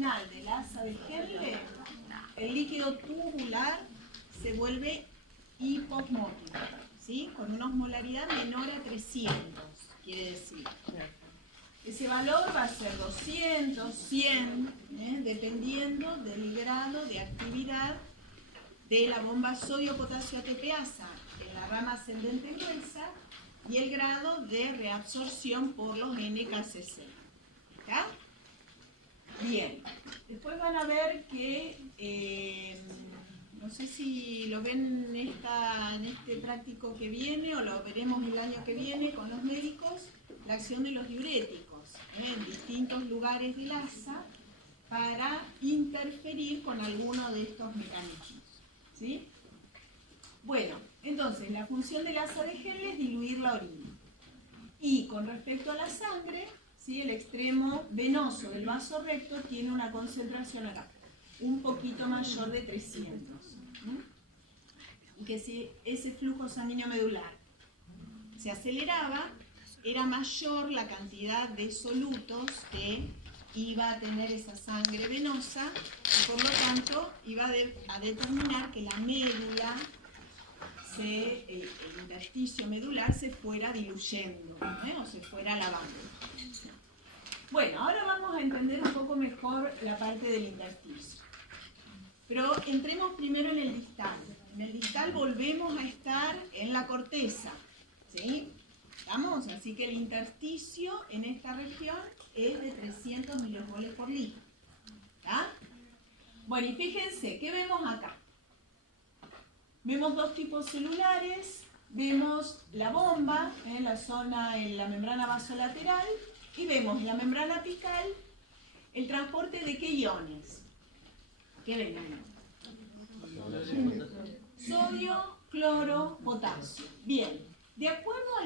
final del asa de Henle, el líquido tubular se vuelve hiposmótico, ¿sí? Con una osmolaridad menor a 300, quiere decir. Ese valor va a ser 200, 100, dependiendo del grado de actividad de la bomba sodio-potasio ATPasa en la rama ascendente gruesa y el grado de reabsorción por los NKCC. ¿Está? Bien. Después van a ver que, no sé si lo ven en este práctico que viene o lo veremos el año que viene con los médicos, la acción de los diuréticos en distintos lugares del asa para interferir con alguno de estos mecanismos. ¿Sí? Bueno, entonces la función del asa de Henle es diluir la orina. Y con respecto a la sangre, ¿sí? El extremo venoso del vaso recto tiene una concentración acá, un poquito mayor de 300. Y que si ese flujo sanguíneo medular se aceleraba, era mayor la cantidad de solutos que iba a tener esa sangre venosa y por lo tanto iba a determinar que la médula, el intersticio medular se fuera diluyendo, o se fuera lavando. Bueno, ahora vamos a entender un poco mejor la parte del intersticio. Pero entremos primero en el distal. En el distal volvemos a estar en la corteza, ¿sí? ¿Estamos? Así que el intersticio en esta región es de 300 milivolts por litro. ¿Está? Bueno, y fíjense, ¿qué vemos acá? Vemos dos tipos celulares, vemos la bomba, la zona en la membrana vasolateral, y vemos en la membrana apical el transporte de qué iones. ¿Qué ven ahí? Sodio, cloro, potasio. Bien, de acuerdo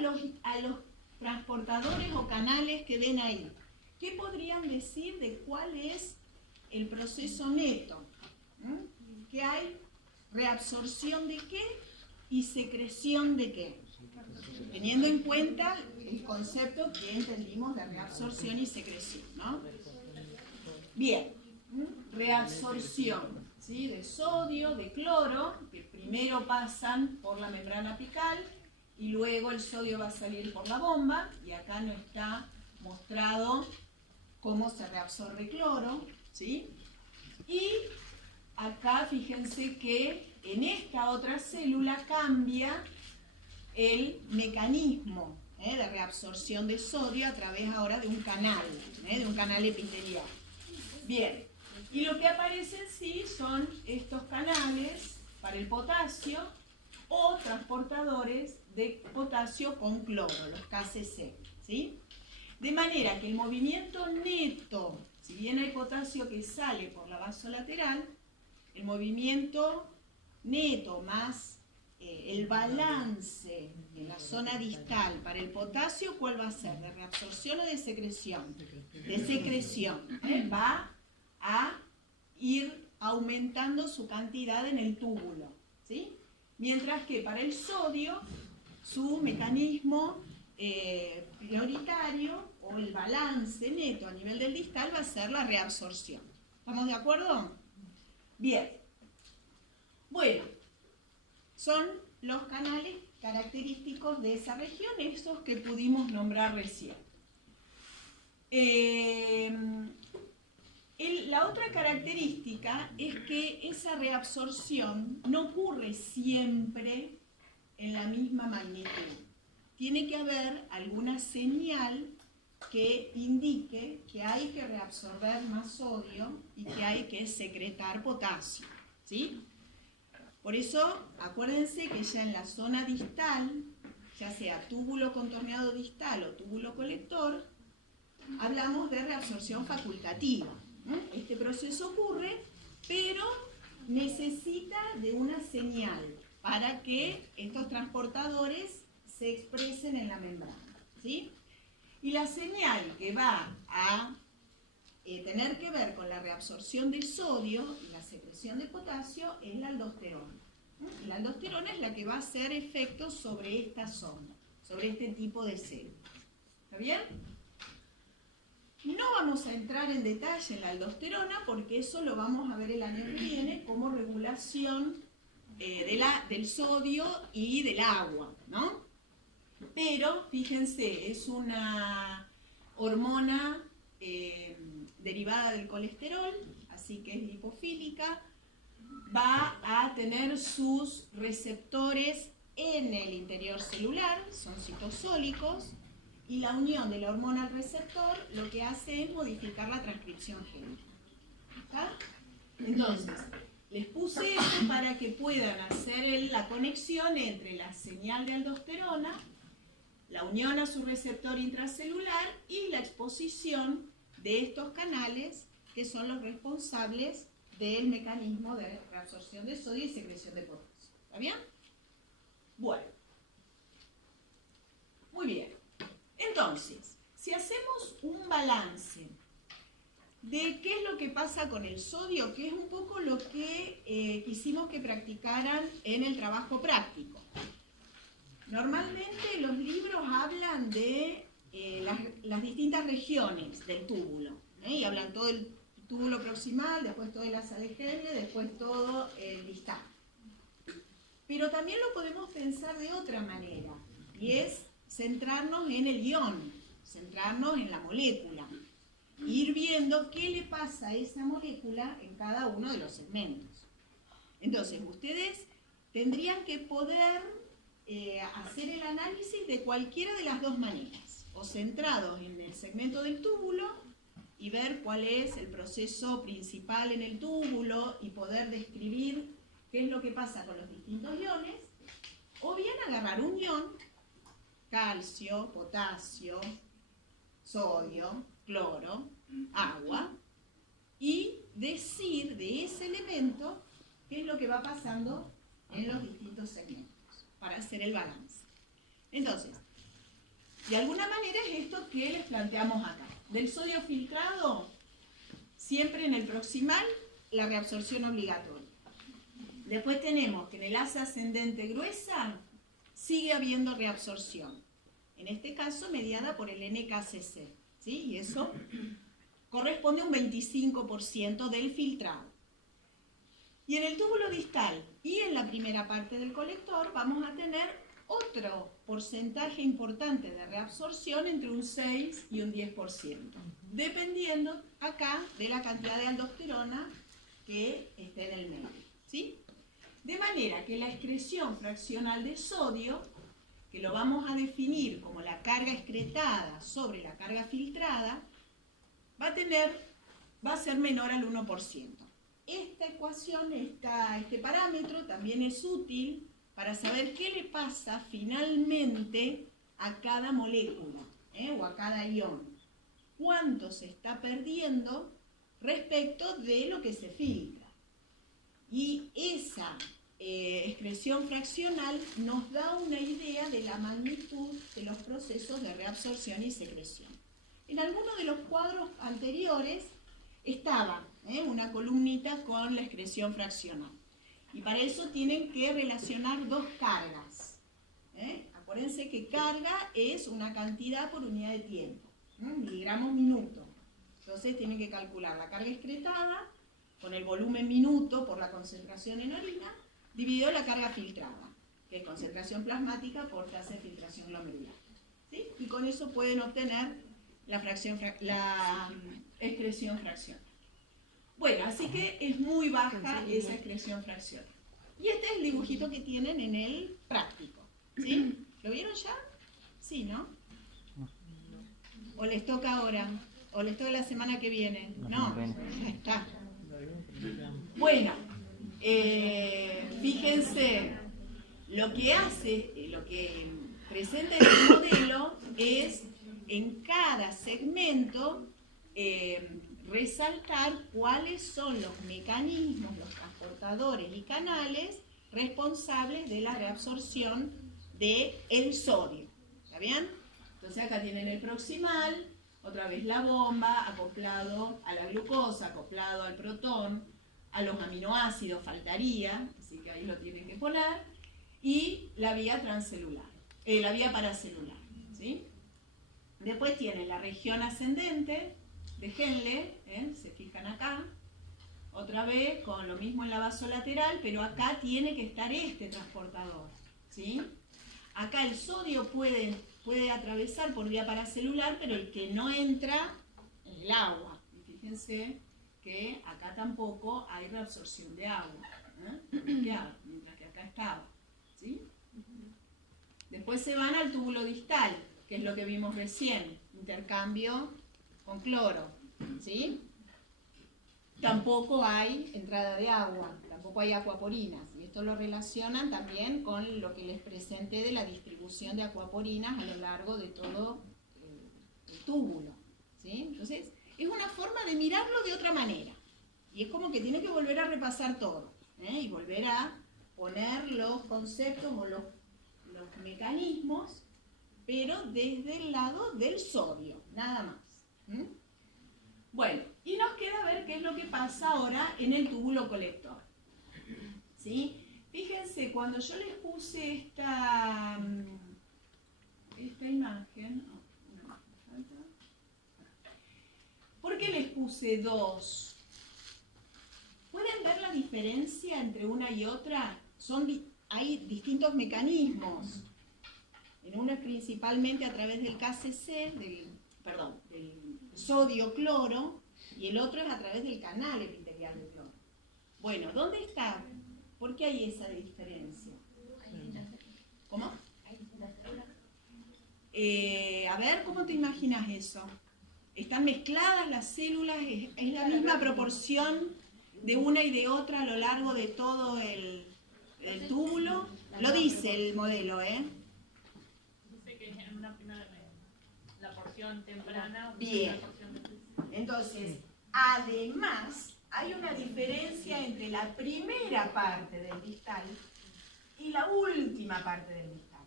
a los transportadores o canales que ven ahí, ¿qué podrían decir de cuál es el proceso neto? ¿Qué hay? ¿Reabsorción de qué? ¿Y secreción de qué? Teniendo en cuenta el concepto que entendimos de reabsorción y secreción, ¿no? Bien, reabsorción, ¿sí? De sodio, de cloro, que primero pasan por la membrana apical y luego el sodio va a salir por la bomba, y acá no está mostrado cómo se reabsorbe cloro, ¿sí? Y acá fíjense que en esta otra célula cambia el mecanismo de reabsorción de sodio a través ahora de un canal epitelial. Bien, y lo que aparece en sí son estos canales para el potasio o transportadores de potasio con cloro, los KCC, ¿sí? De manera que el movimiento neto, si bien hay potasio que sale por la vasolateral, el movimiento neto más el balance en la zona distal para el potasio, ¿cuál va a ser? ¿De reabsorción o de secreción? De secreción. Va a ir aumentando su cantidad en el túbulo, ¿sí? Mientras que para el sodio, su mecanismo prioritario o el balance neto a nivel del distal va a ser la reabsorción. ¿Estamos de acuerdo? Bien. Bueno, son los canales característicos de esa región, esos que pudimos nombrar recién. La otra característica es que esa reabsorción no ocurre siempre en la misma magnitud. Tiene que haber alguna señal que indique que hay que reabsorber más sodio y que hay que secretar potasio, ¿sí? Por eso, acuérdense que ya en la zona distal, ya sea túbulo contorneado distal o túbulo colector, hablamos de reabsorción facultativa. Este proceso ocurre, pero necesita de una señal para que estos transportadores se expresen en la membrana, ¿sí? Y la señal que va a tener que ver con la reabsorción de sodio y la secreción de potasio es la aldosterona. La aldosterona es la que va a hacer efecto sobre esta zona, sobre este tipo de células. ¿Está bien? No vamos a entrar en detalle en la aldosterona porque eso lo vamos a ver el año que viene como regulación del sodio y del agua, ¿no? Pero, fíjense, es una hormona derivada del colesterol, así que es lipofílica, va a tener sus receptores en el interior celular, son citosólicos, y la unión de la hormona al receptor lo que hace es modificar la transcripción génica. ¿Está? Entonces, les puse esto para que puedan hacer la conexión entre la señal de aldosterona, la unión a su receptor intracelular y la exposición de estos canales que son los responsables del mecanismo de reabsorción de sodio y secreción de potasio. ¿Está bien? Bueno. Muy bien. Entonces, si hacemos un balance de qué es lo que pasa con el sodio, que es un poco lo que quisimos que practicaran en el trabajo práctico. Normalmente los libros hablan de las distintas regiones del túbulo, y hablan todo el túbulo proximal, después todo el asa de Henle, después todo el distal. Pero también lo podemos pensar de otra manera, y es centrarnos en el ion, centrarnos en la molécula, ir viendo qué le pasa a esa molécula en cada uno de los segmentos. Entonces, ustedes tendrían que poder hacer el análisis de cualquiera de las dos maneras, o centrados en el segmento del túbulo y ver cuál es el proceso principal en el túbulo y poder describir qué es lo que pasa con los distintos iones, o bien agarrar un ion, calcio, potasio, sodio, cloro, agua, y decir de ese elemento qué es lo que va pasando en los distintos segmentos para hacer el balance. Entonces, de alguna manera es esto que les planteamos acá. Del sodio filtrado, siempre en el proximal, la reabsorción obligatoria. Después tenemos que en el asa ascendente gruesa sigue habiendo reabsorción. En este caso, mediada por el NKCC, ¿sí? Y eso corresponde a un 25% del filtrado. Y en el túbulo distal y en la primera parte del colector vamos a tener otro porcentaje importante de reabsorción entre un 6 y un 10%, dependiendo acá de la cantidad de aldosterona que esté en el medio, ¿sí? De manera que la excreción fraccional de sodio, que lo vamos a definir como la carga excretada sobre la carga filtrada, va a ser menor al 1%. Esta ecuación, este parámetro también es útil para saber qué le pasa finalmente a cada molécula o a cada ion. Cuánto se está perdiendo respecto de lo que se filtra. Y esa excreción fraccional nos da una idea de la magnitud de los procesos de reabsorción y secreción. En algunos de los cuadros anteriores estaba una columnita con la excreción fraccional. Y para eso tienen que relacionar dos cargas. Acuérdense que carga es una cantidad por unidad de tiempo, miligramos minuto. Entonces tienen que calcular la carga excretada con el volumen minuto por la concentración en orina, dividido la carga filtrada, que es concentración plasmática por tasa de filtración glomerular. ¿Sí? Y con eso pueden obtener la excreción fraccional. Bueno, así que es muy baja esa excreción fraccional. Y este es el dibujito que tienen en el práctico. ¿Sí? ¿Lo vieron ya? Sí, ¿no? ¿O les toca ahora? ¿O les toca la semana que viene? No, ahí está. Bueno, fíjense, lo que presenta el modelo es en cada segmento resaltar cuáles son los mecanismos, los transportadores y canales responsables de la reabsorción del sodio. ¿Está bien? Entonces acá tienen el proximal, otra vez la bomba, acoplado a la glucosa, acoplado al protón, a los aminoácidos faltaría, así que ahí lo tienen que poner, y la vía transcelular, la vía paracelular, ¿sí? Después tienen la región ascendente, de Henle, se fijan acá, otra vez con lo mismo en la vasolateral, pero acá tiene que estar este transportador, ¿sí? Acá el sodio puede atravesar por vía paracelular, pero el que no entra es el agua. Y fíjense que acá tampoco hay reabsorción de agua, mientras que acá estaba, ¿sí? Después se van al túbulo distal, que es lo que vimos recién, intercambio con cloro, ¿sí? Tampoco hay entrada de agua, tampoco hay acuaporinas, y esto lo relacionan también con lo que les presenté de la distribución de acuaporinas a lo largo de todo el túbulo, ¿sí? Entonces, es una forma de mirarlo de otra manera, y es como que tiene que volver a repasar todo, y volver a poner los conceptos o los mecanismos, pero desde el lado del sodio, nada más. Bueno, y nos queda ver qué es lo que pasa ahora en el túbulo colector, ¿sí? Fíjense, cuando yo les puse esta imagen, ¿por qué les puse dos? ¿Pueden ver la diferencia entre una y otra? Hay distintos mecanismos. En uno es principalmente a través del KCC, del sodio-cloro, y el otro es a través del canal epitelial de cloro. Bueno, ¿dónde está? ¿Por qué hay esa diferencia? ¿Cómo? A ver, ¿cómo te imaginas eso? ¿Están mezcladas las células? ¿Es la misma proporción de una y de otra a lo largo de todo el túbulo? Lo dice el modelo, Dice que en una primera la porción temprana. Bien. Entonces, además, hay una diferencia entre la primera parte del distal y la última parte del distal,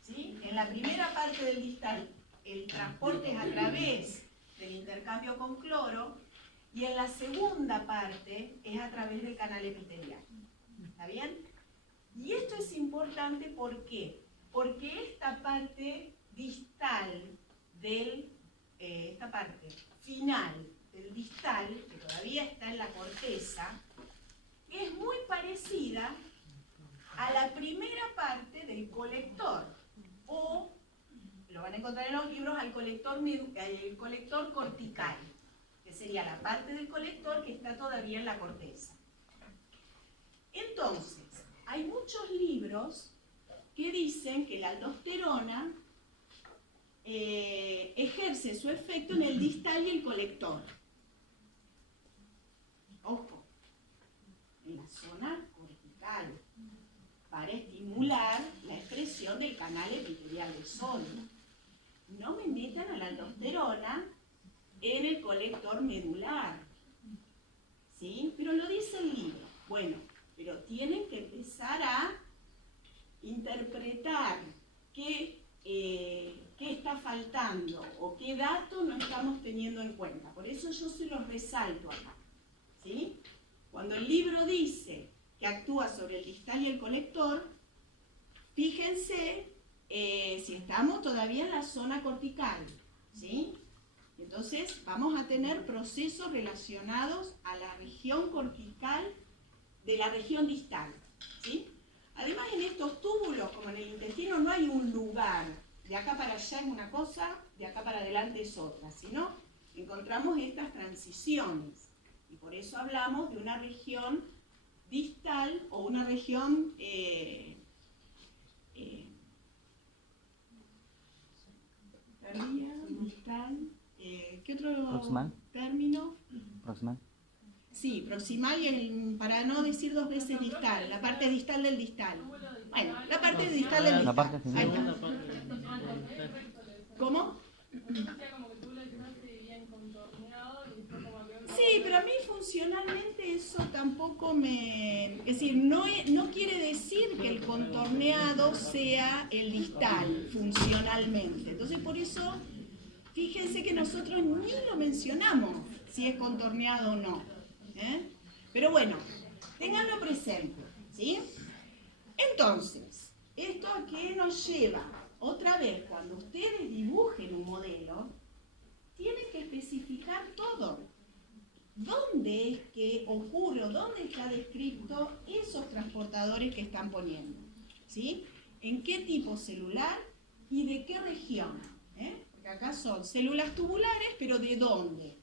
¿sí? En la primera parte del distal, el transporte es a través del intercambio con cloro, y en la segunda parte es a través del canal epitelial. ¿Está bien? Y esto es importante, ¿por qué? Porque esta parte distal esta parte final del distal, que todavía está en la corteza, es muy parecida a la primera parte del colector, o, lo van a encontrar en los libros, al colector cortical, que sería la parte del colector que está todavía en la corteza. Entonces, hay muchos libros que dicen que la aldosterona ejerce su efecto en el distal y el colector. Ojo, en la zona cortical, para estimular la expresión del canal epitelial del sodio. No me metan a la aldosterona en el colector medular, ¿sí? Pero lo dice el libro. Bueno, pero tienen que empezar a interpretar qué está faltando o qué dato no estamos teniendo en cuenta. Por eso yo se los resalto acá, ¿sí? Cuando el libro dice que actúa sobre el distal y el colector, fíjense si estamos todavía en la zona cortical, ¿sí? Entonces vamos a tener procesos relacionados a la región cortical de la región distal, ¿sí? Además, en estos túbulos, como en el intestino, no hay un lugar. De acá para allá es una cosa, de acá para adelante es otra, sino encontramos estas transiciones. Y por eso hablamos de una región distal o una región distal. ¿Qué otro proximal término? Proximal. Sí, proximal y para no decir dos veces distal, la parte distal del distal. Bueno, la parte distal del distal. La parte Ahí final. está. ¿Cómo? Sí, pero a mí funcionalmente eso tampoco me... Es decir, no quiere decir que el contorneado sea el distal funcionalmente. Entonces, por eso, fíjense que nosotros ni lo mencionamos si es contorneado o no. Pero bueno, ténganlo presente, ¿sí? Entonces, ¿esto a qué nos lleva? Otra vez, cuando ustedes dibujen un modelo, tiene que especificar todo. ¿Dónde es que ocurre o dónde está descrito esos transportadores que están poniendo? ¿Sí? ¿En qué tipo celular y de qué región? Porque acá son células tubulares, pero ¿de dónde?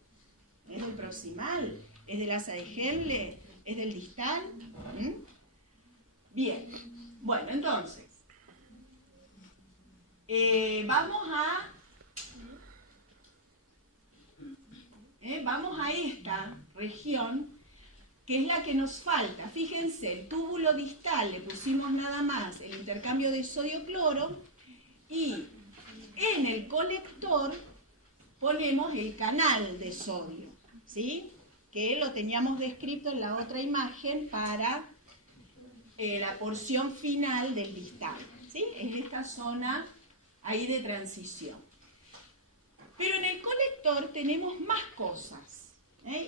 ¿Es del proximal? ¿Es del asa de Henle? ¿Es del distal? Bien, bueno, entonces, vamos a esta región, que es la que nos falta. Fíjense, el túbulo distal le pusimos nada más el intercambio de sodio-cloro y en el colector ponemos el canal de sodio, ¿sí? Que lo teníamos descrito en la otra imagen para la porción final del distal, ¿sí? Es esta zona ahí de transición. Pero en el colector tenemos más cosas,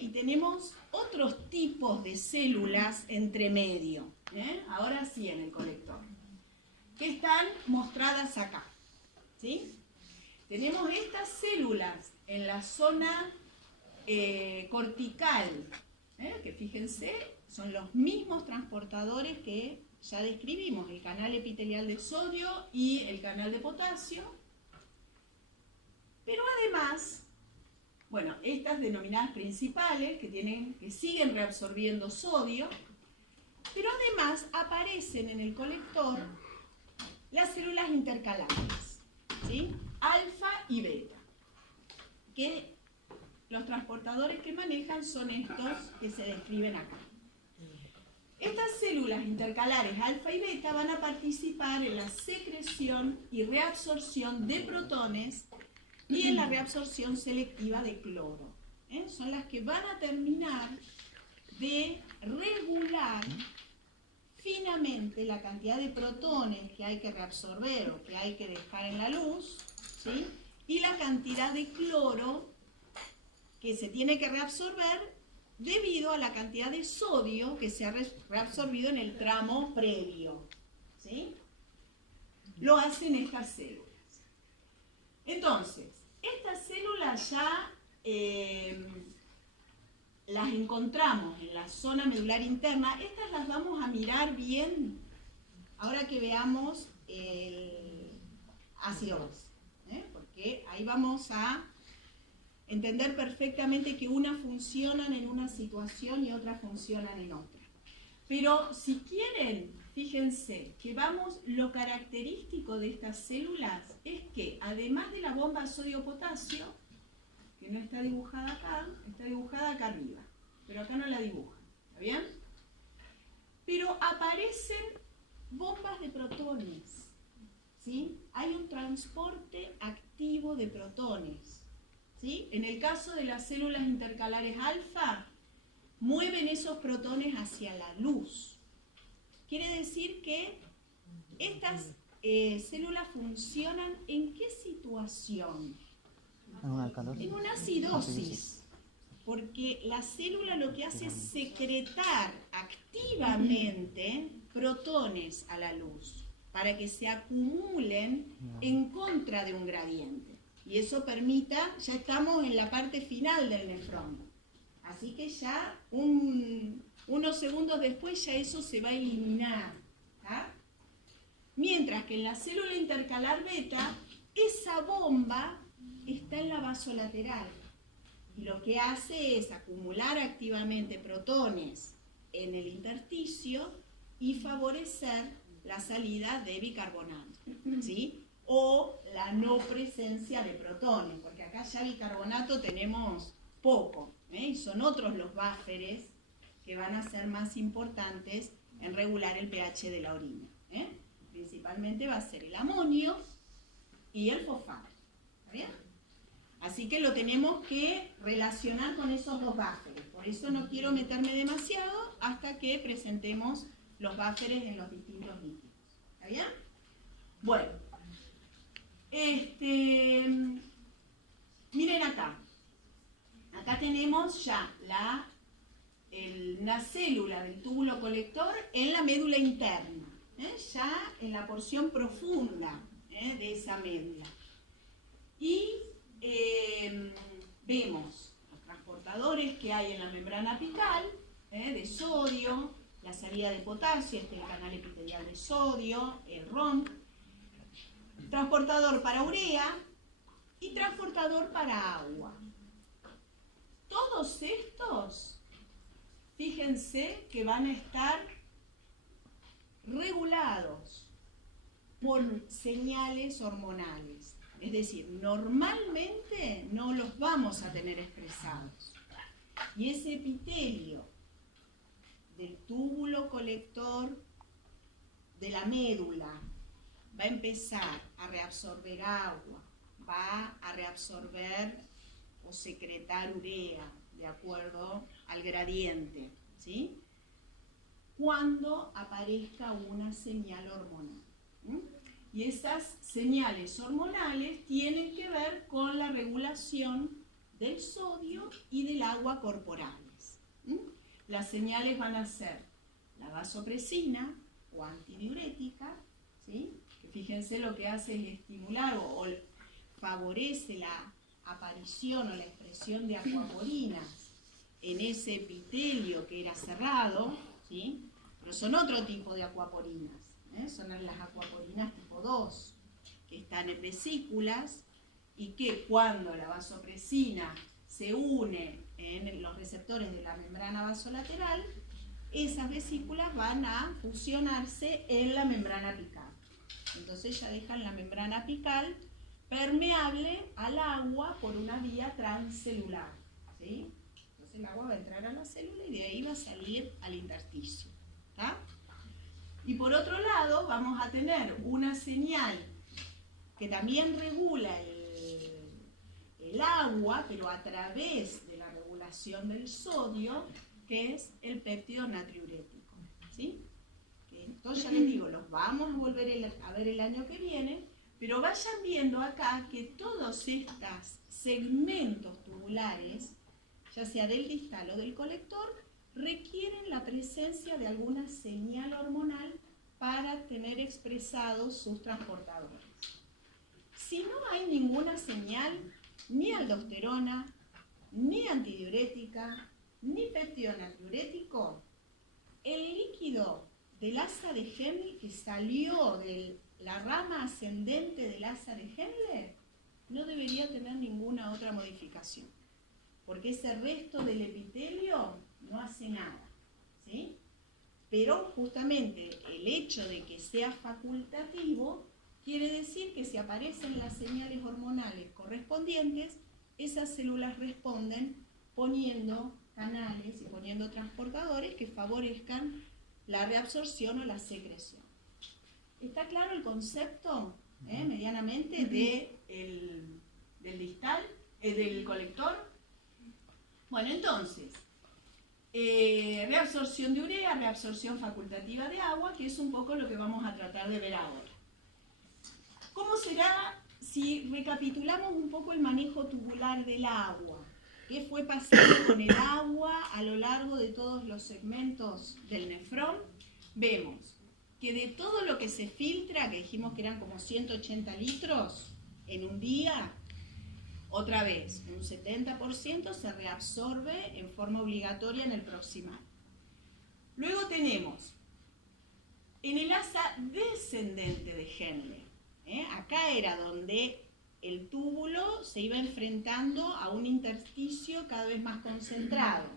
y tenemos otros tipos de células entre medio, ahora sí en el colector, que están mostradas acá, ¿sí? Tenemos estas células en la zona cortical, que fíjense, son los mismos transportadores que ya describimos, el canal epitelial de sodio y el canal de potasio. Pero además, bueno, estas denominadas principales que siguen reabsorbiendo sodio, pero además aparecen en el colector las células intercalares, ¿sí? Alfa y beta, que los transportadores que manejan son estos que se describen acá. Estas células intercalares alfa y beta van a participar en la secreción y reabsorción de protones y en la reabsorción selectiva de cloro. Son las que van a terminar de regular finamente la cantidad de protones que hay que reabsorber o que hay que dejar en la luz, ¿sí? Y la cantidad de cloro que se tiene que reabsorber debido a la cantidad de sodio que se ha reabsorbido en el tramo previo, ¿sí? Lo hacen estas células. Entonces, estas células ya las encontramos en la zona medular interna. Estas las vamos a mirar bien ahora que veamos el ácido base, porque ahí vamos a entender perfectamente que unas funcionan en una situación y otras funcionan en otra. Pero si quieren, fíjense que lo característico de estas células es que además de la bomba sodio-potasio, que no está dibujada acá, está dibujada acá arriba, pero acá no la dibujan, ¿está bien? Pero aparecen bombas de protones, ¿sí? Hay un transporte activo de protones, ¿sí? En el caso de las células intercalares alfa, mueven esos protones hacia la luz. Quiere decir que estas células funcionan ¿en qué situación? En una acidosis, porque la célula lo que hace es secretar activamente protones a la luz para que se acumulen en contra de un gradiente. Y eso permita, ya estamos en la parte final del nefrón, así que ya unos segundos después ya eso se va a eliminar, ¿tá? Mientras que en la célula intercalar beta, esa bomba está en la vasolateral y lo que hace es acumular activamente protones en el intersticio y favorecer la salida de bicarbonato, ¿sí? O la no presencia de protones, porque acá ya bicarbonato tenemos poco, y son otros los bufferes que van a ser más importantes en regular el pH de la orina. Principalmente va a ser el amonio y el fosfato. ¿Está bien? Así que lo tenemos que relacionar con esos dos bufferes. Por eso no quiero meterme demasiado hasta que presentemos los bufferes en los distintos líquidos. ¿Está bien? Bueno. Miren acá. Acá tenemos ya una célula del túbulo colector en la médula interna, ya en la porción profunda de esa médula. Y vemos los transportadores que hay en la membrana apical, de sodio, la salida de potasio, el canal epitelial de sodio, el ROM, transportador para urea y transportador para agua. Todos estos, fíjense que van a estar regulados por señales hormonales. Es decir, normalmente no los vamos a tener expresados. Y ese epitelio del túbulo colector de la médula va a empezar a reabsorber agua, va a reabsorber o secretar urea de acuerdo al gradiente, ¿sí? Cuando aparezca una señal hormonal. Y esas señales hormonales tienen que ver con la regulación del sodio y del agua corporales. Las señales van a ser la vasopresina o antidiurética, ¿sí? Que fíjense lo que hace es estimular o favorece la aparición o la expresión de acuaporinas en ese epitelio que era cerrado, ¿sí? Pero son otro tipo de acuaporinas, son las acuaporinas tipo 2, que están en vesículas y que cuando la vasopresina se une en los receptores de la membrana vasolateral, esas vesículas van a fusionarse en la membrana apical. Entonces ya dejan la membrana apical permeable al agua por una vía transcelular, ¿sí? Entonces el agua va a entrar a la célula y de ahí va a salir al intersticio, ¿tá? Y por otro lado vamos a tener una señal que también regula el agua, pero a través de la regulación del sodio, que es el péptido natriurético, ¿sí? Entonces ya les digo, los vamos a volver a ver el año que viene, pero vayan viendo acá que todos estos segmentos tubulares, ya sea del distal o del colector, requieren la presencia de alguna señal hormonal para tener expresados sus transportadores. Si no hay ninguna señal, ni aldosterona, ni antidiurética, ni péptido natriurético, el líquido del asa de Henle que salió de la rama ascendente del asa de Henle no debería tener ninguna otra modificación, porque ese resto del epitelio no hace nada, ¿sí? Pero justamente el hecho de que sea facultativo quiere decir que si aparecen las señales hormonales correspondientes, esas células responden poniendo canales y poniendo transportadores que favorezcan la reabsorción o la secreción. ¿Está claro el concepto, medianamente, del distal, del colector? Bueno, entonces, reabsorción de urea, reabsorción facultativa de agua, que es un poco lo que vamos a tratar de ver ahora. ¿Cómo será si recapitulamos un poco el manejo tubular del agua? ¿Qué fue pasando con el agua a lo largo de todos los segmentos del nefrón? Vemos que de todo lo que se filtra, que dijimos que eran como 180 litros en un día, otra vez, un 70% se reabsorbe en forma obligatoria en el proximal. Luego tenemos en el asa descendente de Henle, acá era donde el túbulo se iba enfrentando a un intersticio cada vez más concentrado.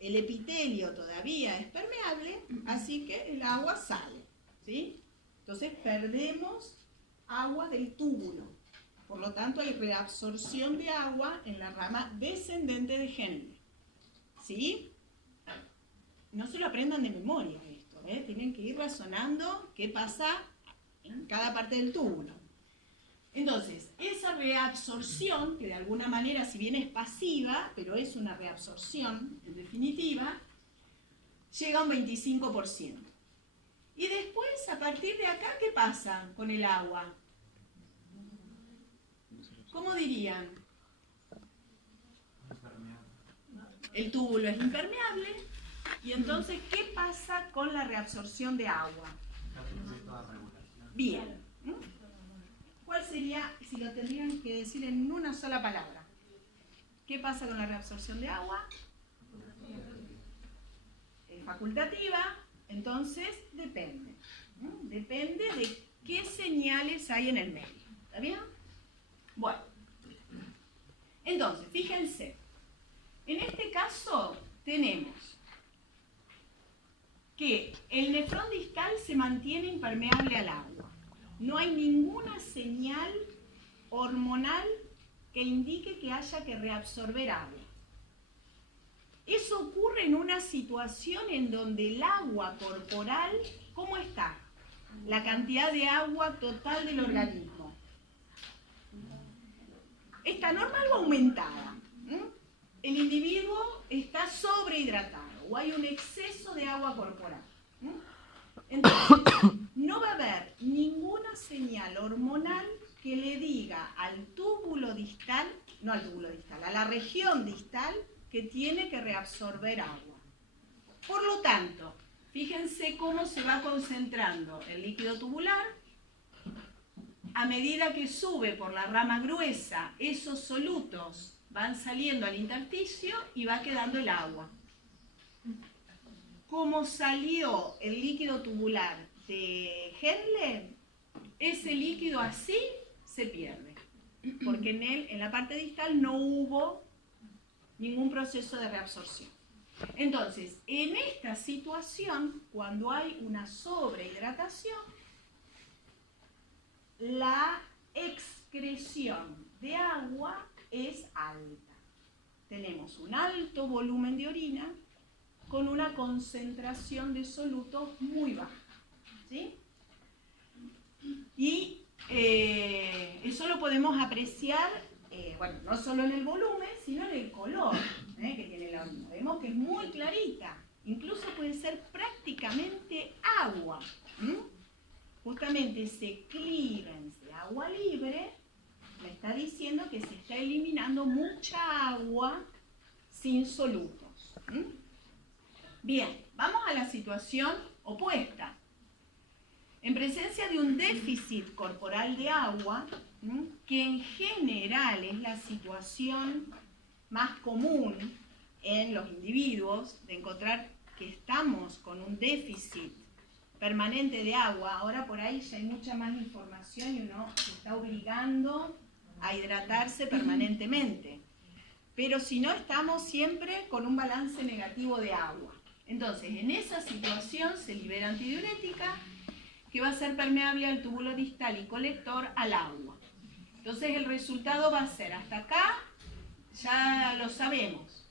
El epitelio todavía es permeable, así que el agua sale, ¿sí? Entonces perdemos agua del túbulo. Por lo tanto, hay reabsorción de agua en la rama descendente de Henle, ¿sí? No se lo aprendan de memoria esto, tienen que ir razonando qué pasa en cada parte del túbulo. Entonces, esa reabsorción, que de alguna manera, si bien es pasiva, pero es una reabsorción, en definitiva, llega a un 25%. Y después, a partir de acá, ¿qué pasa con el agua? ¿Cómo dirían? El túbulo es impermeable, y entonces, ¿qué pasa con la reabsorción de agua? Bien. ¿Cuál sería, si lo tendrían que decir en una sola palabra? ¿Qué pasa con la reabsorción de agua? Es facultativa, entonces depende. Depende de qué señales hay en el medio. ¿Está bien? Bueno, entonces, fíjense. En este caso tenemos que el nefrón distal se mantiene impermeable al agua. No hay ninguna señal hormonal que indique que haya que reabsorber agua. Eso ocurre en una situación en donde el agua corporal, ¿cómo está? La cantidad de agua total del organismo. ¿Está normal o aumentada? El individuo está sobrehidratado o hay un exceso de agua corporal. Entonces, no va a haber ninguna señal hormonal que le diga al túbulo distal, no al túbulo distal, a la región distal que tiene que reabsorber agua. Por lo tanto, fíjense cómo se va concentrando el líquido tubular. A medida que sube por la rama gruesa, esos solutos van saliendo al intersticio y va quedando el agua. Como salió el líquido tubular de Henle, ese líquido así se pierde, porque en la parte distal no hubo ningún proceso de reabsorción. Entonces, en esta situación, cuando hay una sobrehidratación, la excreción de agua es alta. Tenemos un alto volumen de orina con una concentración de solutos muy baja. ¿Sí? Y eso lo podemos apreciar, bueno, no solo en el volumen, sino en el color que tiene la orina. Vemos que es muy clarita, incluso puede ser prácticamente agua. Justamente ese clearance de agua libre me está diciendo que se está eliminando mucha agua sin solutos. Bien, vamos a la situación opuesta. En presencia de un déficit corporal de agua, que en general es la situación más común en los individuos, de encontrar que estamos con un déficit permanente de agua. Ahora por ahí ya hay mucha más información y uno se está obligando a hidratarse permanentemente. Pero si no, estamos siempre con un balance negativo de agua. Entonces, en esa situación se libera antidiurética, que va a ser permeable al túbulo distal y colector al agua. Entonces el resultado va a ser, hasta acá ya lo sabemos.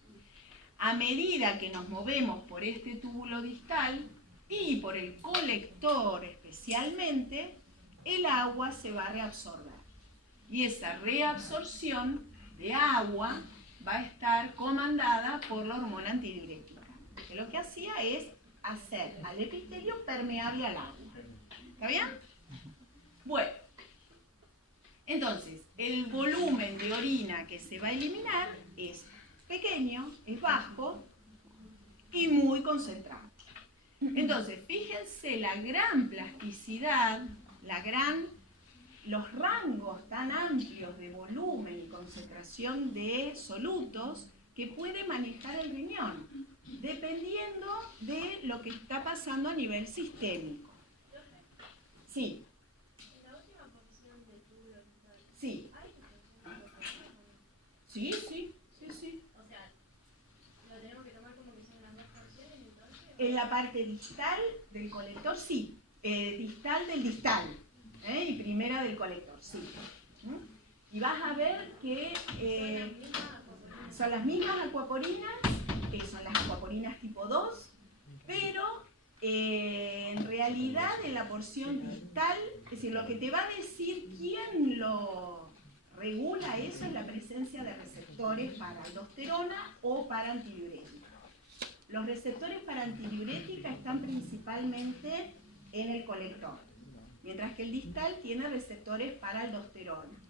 A medida que nos movemos por este túbulo distal y por el colector especialmente, el agua se va a reabsorber. Y esa reabsorción de agua va a estar comandada por la hormona antidiurética, que lo que hacía es hacer al epitelio permeable al agua. ¿Está bien? Bueno, entonces, el volumen de orina que se va a eliminar es pequeño, es bajo y muy concentrado. Entonces, fíjense la gran plasticidad, los rangos tan amplios de volumen y concentración de solutos que puede manejar el riñón, dependiendo de lo que está pasando a nivel sistémico. Sí. En la última porción del túbulo distal, Sí. ¿hay Sí, sí, sí, sí. O sea, lo tenemos que tomar como que son las dos porciones entonces. En la parte distal del colector, sí. Distal del distal. Y primera del colector, sí. Y vas a ver que son las mismas acuaporinas, que son las acuaporinas tipo 2, pero en realidad en la porción distal, es decir, lo que te va a decir quién lo regula eso es la presencia de receptores para aldosterona o para antidiurética. Los receptores para antidiurética están principalmente en el colector, mientras que el distal tiene receptores para aldosterona.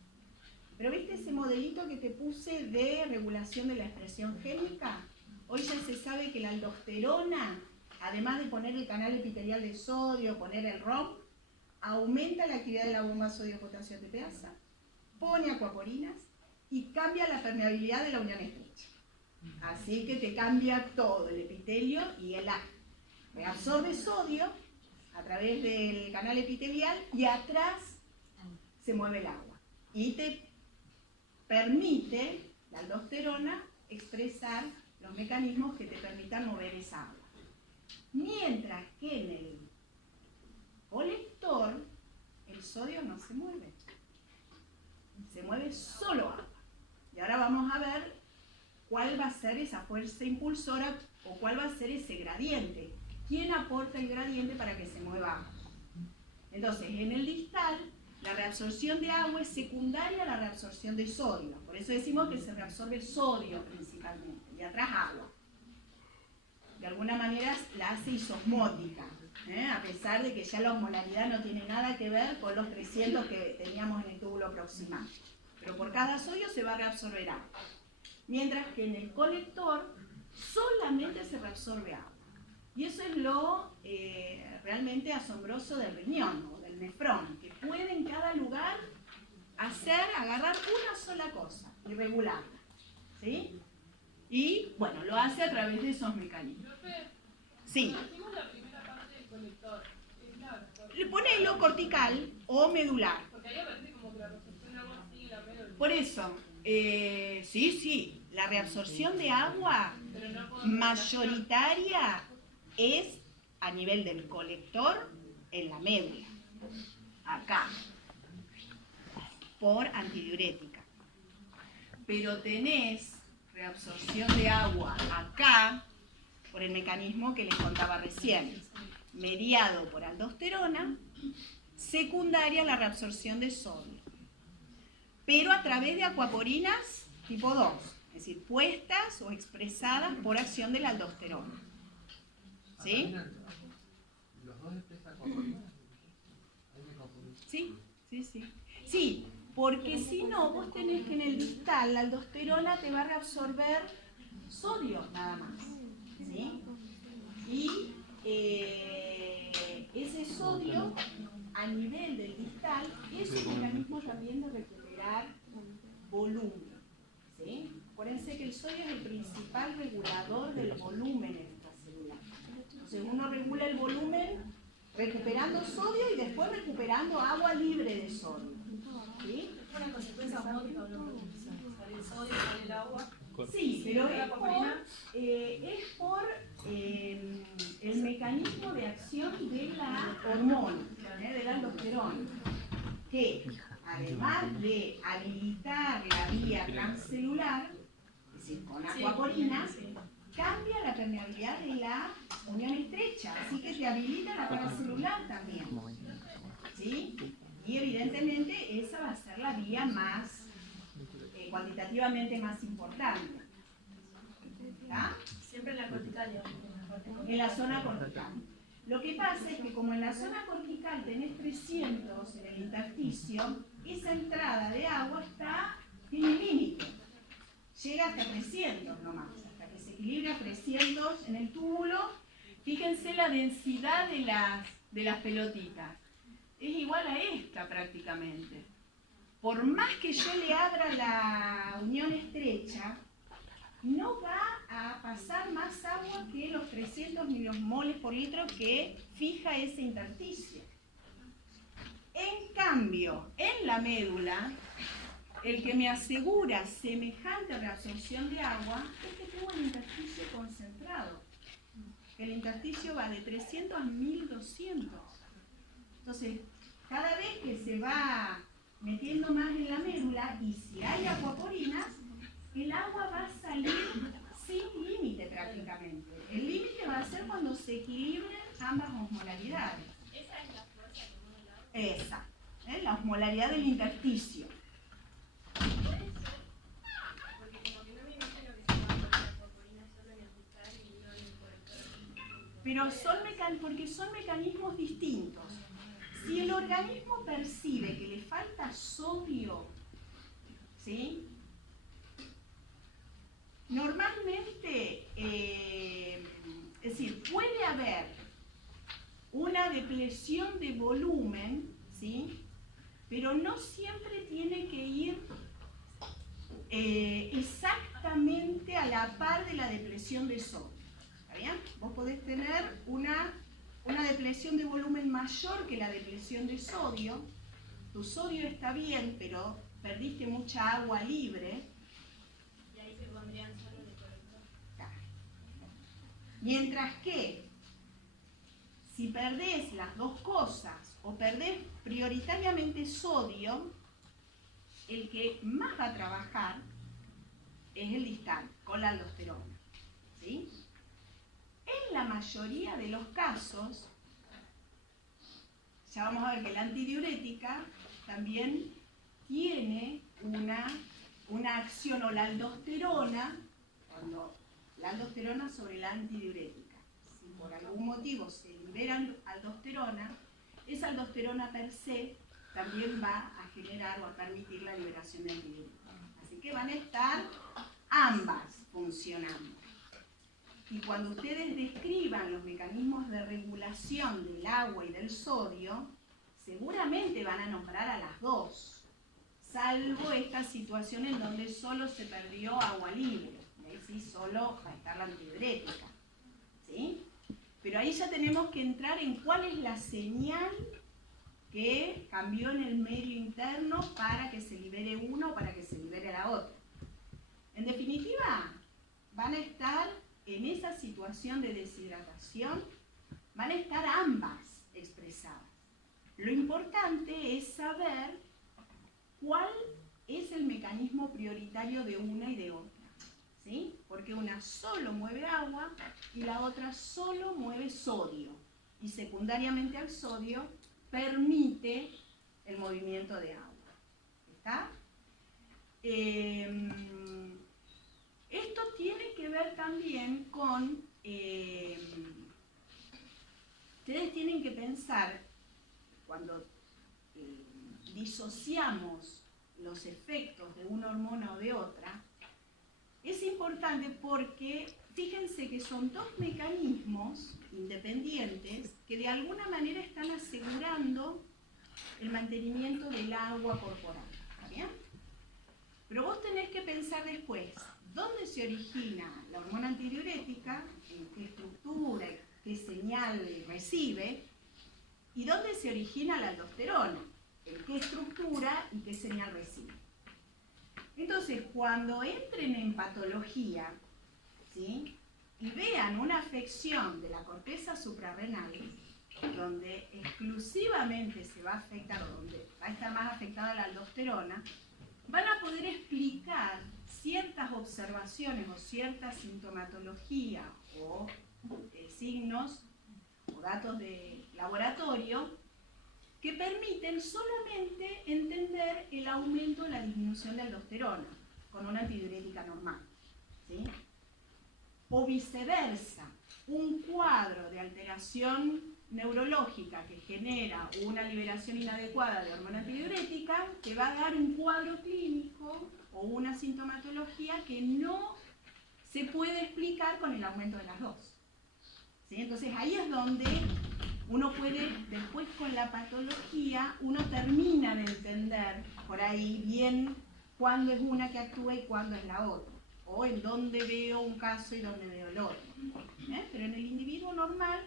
Pero ¿viste ese modelito que te puse de regulación de la expresión génica? Hoy ya se sabe que la aldosterona, además de poner el canal epitelial de sodio, poner el ROM, aumenta la actividad de la bomba sodio-potasio ATPasa, pone acuaporinas y cambia la permeabilidad de la unión estrecha. Así que te cambia todo, el epitelio y el A. Reabsorbe sodio a través del canal epitelial y atrás se mueve el agua. Y te permite, la aldosterona, expresar los mecanismos que te permitan mover esa agua. Mientras que en el colector, el sodio no se mueve. Se mueve solo agua. Y ahora vamos a ver cuál va a ser esa fuerza impulsora o cuál va a ser ese gradiente. ¿Quién aporta el gradiente para que se mueva agua? Entonces, en el distal, la reabsorción de agua es secundaria a la reabsorción de sodio. Por eso decimos que se reabsorbe sodio principalmente, y atrás agua. De alguna manera la hace isosmótica, a pesar de que ya la osmolaridad no tiene nada que ver con los 300 que teníamos en el túbulo proximal. Pero por cada sodio se va a reabsorber agua. Mientras que en el colector solamente se reabsorbe agua. Y eso es lo realmente asombroso del riñón o del nefrón, que puede en cada lugar agarrar una sola cosa y regularla. ¿Sí? Y bueno, lo hace a través de esos mecanismos. Sí. Hicimos la primera parte del colector. Le pone hilo cortical o medular. Porque ahí aparece como que la reabsorción de agua sigue la médula. Por eso, sí, la reabsorción de agua Pero no puedo mayoritaria es a nivel del colector en la médula, acá, por antidiurética. Pero tenés reabsorción de agua acá, por el mecanismo que les contaba recién, mediado por aldosterona, secundaria la reabsorción de sodio, pero a través de acuaporinas tipo 2, es decir, puestas o expresadas por acción de la aldosterona. ¿Sí? ¿Los dos expresan acuaporinas? Sí. Sí, porque si no, vos tenés que en el distal la aldosterona te va a reabsorber sodio nada más. ¿Sí? Y ese sodio a nivel del distal es un mecanismo también de recuperar volumen. ¿Sí? Acuérdense que el sodio es el principal regulador del volumen extracelular. Entonces uno regula el volumen recuperando sodio y después recuperando agua libre de sodio. ¿Sí? Es una consecuencia osmótica, ¿no? Sale el sodio, sale el agua. Sí, pero es por el mecanismo de acción de la hormona, de la aldosterona, que además de habilitar la vía transcelular, es decir, con acuaporinas, cambia la permeabilidad de la unión estrecha, así que te habilita la paracelular también. ¿Sí? Y evidentemente esa va a ser la vía más, cuantitativamente más importante. ¿Está? Siempre en la cortical, digamos. En la zona cortical. Lo que pasa es que como en la zona cortical tenés 300 en el intersticio, esa entrada de agua tiene un límite. Llega hasta 300 nomás, hasta que se equilibra 300 en el túbulo. Fíjense la densidad de las pelotitas. Es igual a esta prácticamente. Por más que yo le abra la unión estrecha, no va a pasar más agua que los 300 milimoles por litro que fija ese intersticio. En cambio, en la médula, el que me asegura semejante reabsorción de agua es que tengo el intersticio concentrado. El intersticio va de 300 a 1200. Entonces, cada vez que se va metiendo más en la médula y si hay acuaporinas, el agua va a salir sin límite prácticamente. El límite va a ser cuando se equilibren ambas osmolaridades. Esa es la fuerza que uno le da. Esa, la osmolaridad del intersticio. Puede ser, porque como que no me imagino que se puedan poner acuaporinas solo en el distal y no en el colector. Pero porque son mecanismos distintos. Si el organismo percibe que le falta sodio, ¿sí? Normalmente, es decir, puede haber una depresión de volumen, ¿sí? Pero no siempre tiene que ir exactamente a la par de la depresión de sodio. ¿Está bien? Vos podés tener una depresión de volumen mayor que la depresión de sodio. Tu sodio está bien, pero perdiste mucha agua libre. Y ahí se pondrían solo de colector. Mientras que, si perdés las dos cosas, o perdés prioritariamente sodio, el que más va a trabajar es el distal, con la aldosterona. ¿Sí? En la mayoría de los casos, ya vamos a ver que la antidiurética también tiene una acción, o la aldosterona, cuando la aldosterona sobre la antidiurética. Si por algún motivo se libera aldosterona, esa aldosterona per se también va a generar o a permitir la liberación de antidiurética. Así que van a estar ambas funcionando. Y cuando ustedes describan los mecanismos de regulación del agua y del sodio, seguramente van a nombrar a las dos, salvo esta situación en donde solo se perdió agua libre. Y ahí sí solo va a estar la antidiurética. ¿Sí? Pero ahí ya tenemos que entrar en cuál es la señal que cambió en el medio interno para que se libere uno o para que se libere la otra. En definitiva, van a estar en esa situación de deshidratación, van a estar ambas expresadas. Lo importante es saber cuál es el mecanismo prioritario de una y de otra. ¿Sí? Porque una solo mueve agua y la otra solo mueve sodio. Y secundariamente al sodio permite el movimiento de agua. ¿Está? Esto tiene que ver también con... ustedes tienen que pensar, cuando disociamos los efectos de una hormona o de otra, es importante porque fíjense que son dos mecanismos independientes que de alguna manera están asegurando el mantenimiento del agua corporal. ¿Está bien? Pero vos tenés que pensar después, ¿dónde se origina la hormona antidiurética? ¿En qué estructura? ¿Qué señal recibe? ¿Y dónde se origina la aldosterona? ¿En qué estructura y qué señal recibe? Entonces, cuando entren en patología, ¿sí?, y vean una afección de la corteza suprarrenal, donde exclusivamente se va a afectar, donde va a estar más afectada la aldosterona, van a poder explicar ciertas observaciones o cierta sintomatología o signos o datos de laboratorio que permiten solamente entender el aumento o la disminución de aldosterona con una antidiurética normal. ¿Sí? O viceversa, un cuadro de alteración neurológica que genera una liberación inadecuada de hormona antidiurética te va a dar un cuadro clínico o una sintomatología que no se puede explicar con el aumento de las dos. ¿Sí? Entonces ahí es donde uno puede, después con la patología, uno termina de entender por ahí bien cuándo es una que actúa y cuándo es la otra, o en dónde veo un caso y dónde veo el otro. Pero en el individuo normal,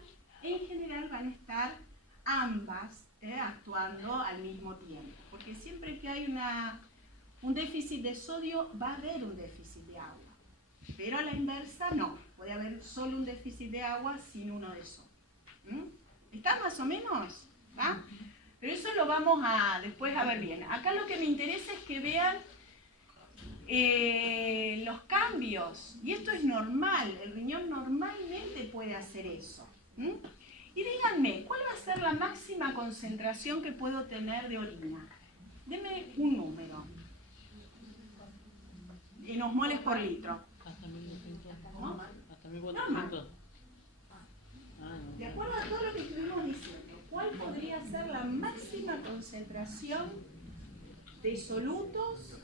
en general van a estar ambas actuando al mismo tiempo, porque siempre que hay un déficit de sodio va a haber un déficit de agua, pero a la inversa no, puede haber solo un déficit de agua sin uno de sodio. ¿Está más o menos? ¿Va? Pero eso lo vamos a después a ver bien. Acá lo que me interesa es que vean los cambios, y esto es normal, el riñón normalmente puede hacer eso. Y díganme, ¿cuál va a ser la máxima concentración que puedo tener de orina? Deme un número. En osmoles por litro. Hasta 1200. ¿No? Hasta 1400. De acuerdo a todo lo que estuvimos diciendo, ¿cuál podría ser la máxima concentración de solutos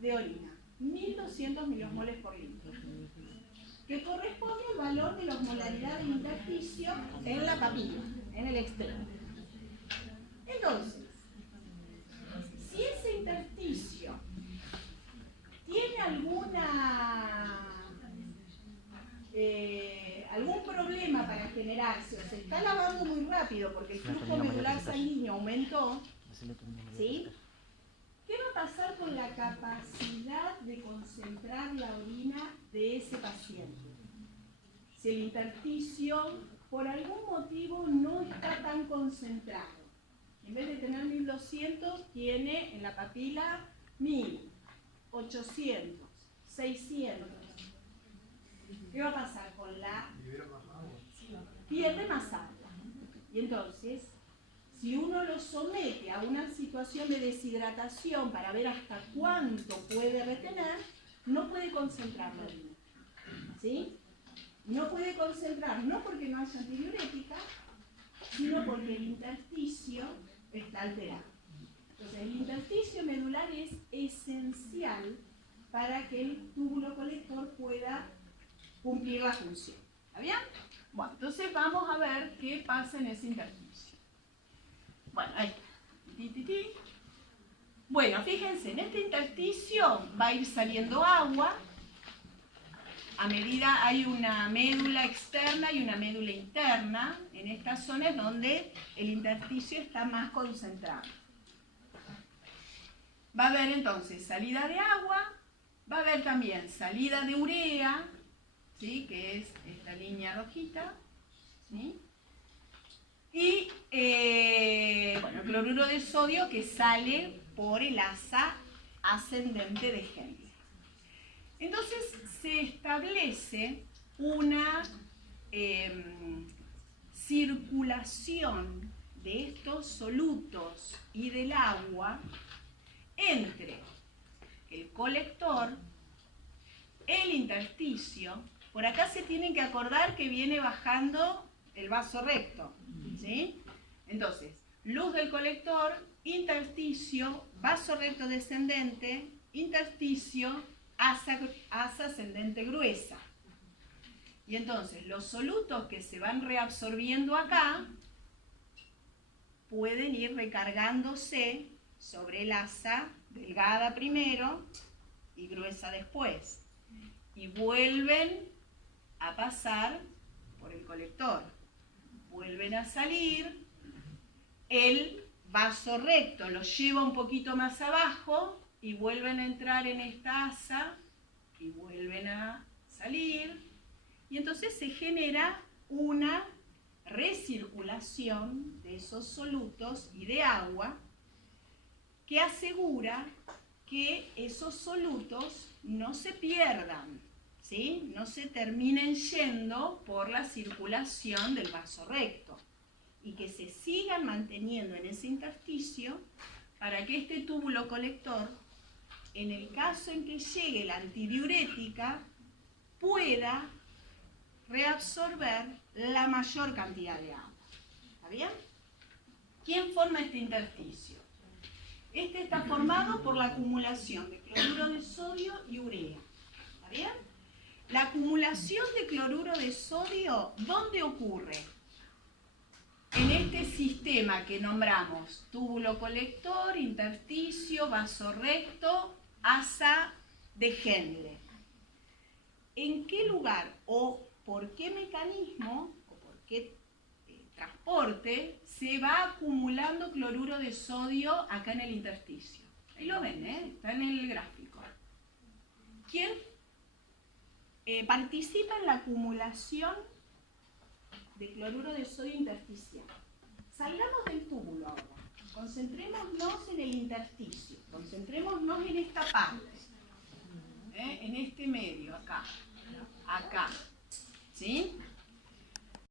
de orina? 1200 milosmoles por litro, que corresponde al valor de la osmolaridad del intersticio en la papila, en el extremo. Entonces, si ese intersticio tiene mirá, se está lavando muy rápido porque el flujo medular sanguíneo aumentó, ¿sí? ¿Qué va a pasar con la capacidad de concentrar la orina de ese paciente? Si el intersticio por algún motivo no está tan concentrado, en vez de tener 1200, tiene en la papila 1000, 800, 600. ¿Qué va a pasar con la? Pierde más agua. Y entonces, si uno lo somete a una situación de deshidratación para ver hasta cuánto puede retener, no puede concentrar la orina. ¿Sí? No puede concentrar, no porque no haya antidiurética, sino porque el intersticio está alterado. Entonces, el intersticio medular es esencial para que el túbulo colector pueda cumplir la función. ¿Está bien? Bueno, entonces vamos a ver qué pasa en ese intersticio. Bueno, ahí está. Bueno, fíjense, en este intersticio va a ir saliendo agua. A medida hay una médula externa y una médula interna. En estas zonas donde el intersticio está más concentrado. Va a haber entonces salida de agua, va a haber también salida de urea, ¿sí? Que es esta línea rojita, ¿sí? Y bueno, el cloruro de sodio que sale por el asa ascendente de Henle. Entonces se establece una circulación de estos solutos y del agua entre el colector, el intersticio. Por acá se tienen que acordar que viene bajando el vaso recto, ¿sí? Entonces, luz del colector, intersticio, vaso recto descendente, intersticio, asa ascendente gruesa. Y entonces, los solutos que se van reabsorbiendo acá pueden ir recargándose sobre el asa delgada primero y gruesa después. Y vuelven a pasar por el colector. Vuelven a salir, el vaso recto los lleva un poquito más abajo y vuelven a entrar en esta asa y vuelven a salir. Y entonces se genera una recirculación de esos solutos y de agua que asegura que esos solutos no se pierdan, ¿sí? No se terminen yendo por la circulación del vaso recto y que se sigan manteniendo en ese intersticio para que este túbulo colector, en el caso en que llegue la antidiurética, pueda reabsorber la mayor cantidad de agua. ¿Está bien? ¿Quién forma este intersticio? Este está formado por la acumulación de cloruro de sodio y urea. ¿Está bien? La acumulación de cloruro de sodio, ¿dónde ocurre? En este sistema que nombramos túbulo colector, intersticio, vaso recto, asa de Henle. ¿En qué lugar o por qué mecanismo o por qué transporte se va acumulando cloruro de sodio acá en el intersticio? Ahí lo ven, está en el gráfico. ¿Quién participa en la acumulación de cloruro de sodio intersticial? Salgamos del túbulo ahora. Concentrémonos en el intersticio. Concentrémonos en esta parte. En este medio, acá. Acá. ¿Sí?